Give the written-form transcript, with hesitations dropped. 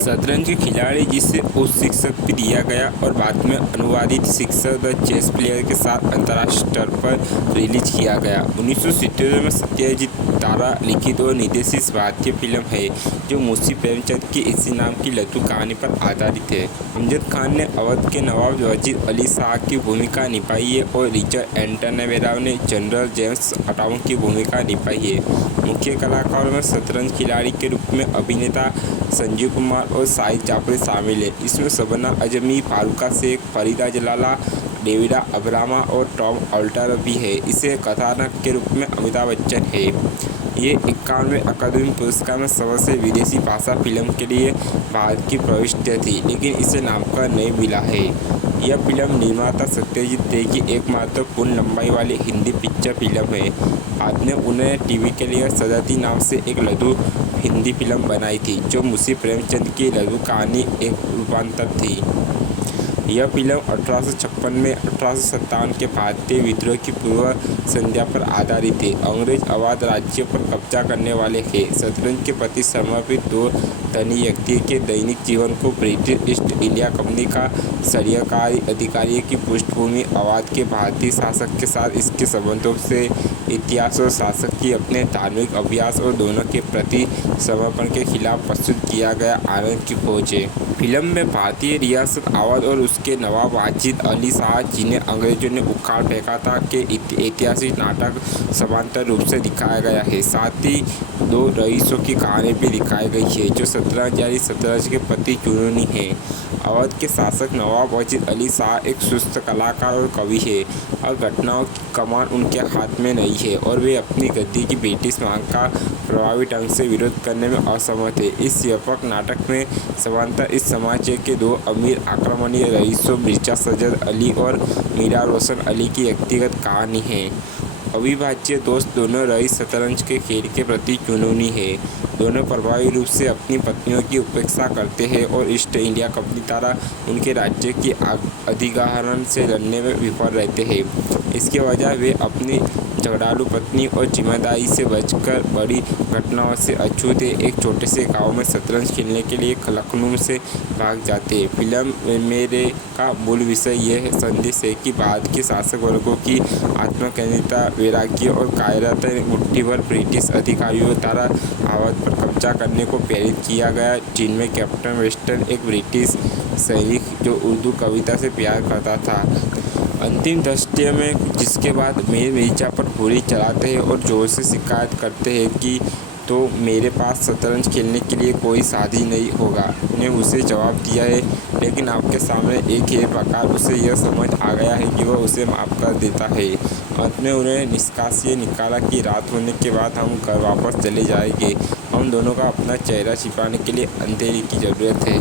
शतरंज के खिलाड़ी जिसे उस शिक्षक भी दिया गया और बाद में अनुवादित शिक्षक द चेस प्लेयर के साथ अंतर्राष्ट्रीय स्तर पर रिलीज किया गया। 1977 में सत्यजीत तारा लिखित और निर्देशित भारतीय फिल्म है जो मुंशी प्रेमचंद की इसी नाम की लघु कहानी पर आधारित है। अमजद खान ने अवध के नवाब वजीर अली शाह की भूमिका निभाई है और रिचर्ड एंटनवेराव ने जनरल जेम्स अटाउन की भूमिका निभाई है। मुख्य कलाकारों में शतरंज खिलाड़ी के रूप में अभिनेता संजीव कुमार और शाहिद जाफरी शामिल है। इसमें शबना आजमी, फारुका शेख, फरीदा जलाला, डेविड अब्रामा और टॉम ऑल्टर भी है। इसे कथानक के रूप में अमिताभ बच्चन है। ये 51वें अकादमी पुरस्कार में सबसे विदेशी भाषा फिल्म के लिए भारत की प्रविष्टि थी, लेकिन इसे नामकरण नहीं मिला है। यह फिल्म निर्माता सत्यजीत रे की एकमात्र पूर्ण लंबाई वाली हिंदी पिक्चर फिल्म है। बाद में उन्होंने टीवी के लिए सजाती नाम से एक लघु हिंदी फिल्म बनाई थी जो मुंशी प्रेमचंद की लघु कहानी एक रूपांतर थी। यह फिल्म 1856 में 1857 के भारतीय विद्रोह की पूर्व संध्या पर आधारित है। अंग्रेज अवध राज्य पर कब्जा करने वाले थे। शतरंज के प्रति समर्पित दो धनी व्यक्ति के दैनिक जीवन को ब्रिटिश ईस्ट इंडिया कंपनी का कार्यकारी अधिकारी की पृष्ठभूमि, अवध के भारतीय शासक के साथ इसके संबंधों से इतिहास और शासक की अपने धार्मिक अभ्यास और दोनों के प्रति समर्पण के खिलाफ प्रस्तुत किया गया आनंद की खोज है। फिल्म में भारतीय रियासत अवध और उसके नवाब वजीर अली शाह, जिन्हें अंग्रेजों ने उखाड़ फेंका था, के ऐतिहासिक नाटक समांतर रूप से दिखाया गया है। साथ ही दो रईसों की कहानी भी दिखाई गई है जो शतरंज यानी शतरंज के प्रति जुनूनी है। अवध के शासक नवाब वजीर अली शाह एक सुस्त कलाकार और कवि है और घटनाओं की कमान उनके हाथ में नहीं है और वे अपनी गद्दी की ब्रिटिश मांग का प्रभावी ढंग से विरोध करने में असमर्थ है। इस व्यापक नाटक में समांतर इस समाज के दो अमीर आक्रमणीय रईसों मिर्जा सज्जद अली और मीरा रोशन अली की व्यक्तिगत कहानी है। अविभाज्य दोस्त दोनों रईस शतरंज के खेल के प्रति जुनूनी है। दोनों प्रभावी रूप से अपनी पत्नियों की उपेक्षा करते हैं और ईस्ट इंडिया कंपनी द्वारा उनके राज्य की अधिग्रहण से लड़ने में विफल रहते हैं। इसके वजह वे अपनी झगड़ालू पत्नी और जिम्मेदारी से बचकर बड़ी घटनाओं से अछूत एक छोटे से गांव में शतरंज खेलने के लिए लखनऊ से भाग जाते हैं। फिल्म मेरे का मूल विषय यह संदेश है कि भारत के शासक वर्गों की आत्मकेंद्रितता, वैराग्य और कायरता ने मुट्ठी भर ब्रिटिश अधिकारियों द्वारा अवध पर कब्जा करने को प्रेरित किया गया, जिनमें कैप्टन वेस्टर्न एक ब्रिटिश सैनिक जो उर्दू कविता से प्यार करता था। अंतिम दृश्य में जिसके बाद मिर्जा पर गोली चलाते हैं और जोर से शिकायत करते हैं कि तो मेरे पास शतरंज खेलने के लिए कोई साथी नहीं होगा। ने उसे जवाब दिया है, लेकिन आपके सामने एक ही प्रकार उसे यह समझ आ गया है कि वह उसे माफ़ कर देता है। अंत में उन्हें निष्कास ये निकाला कि रात होने के बाद हम घर वापस चले जाएंगे। हम दोनों का अपना चेहरा छिपाने के लिए अंधेरे की ज़रूरत है।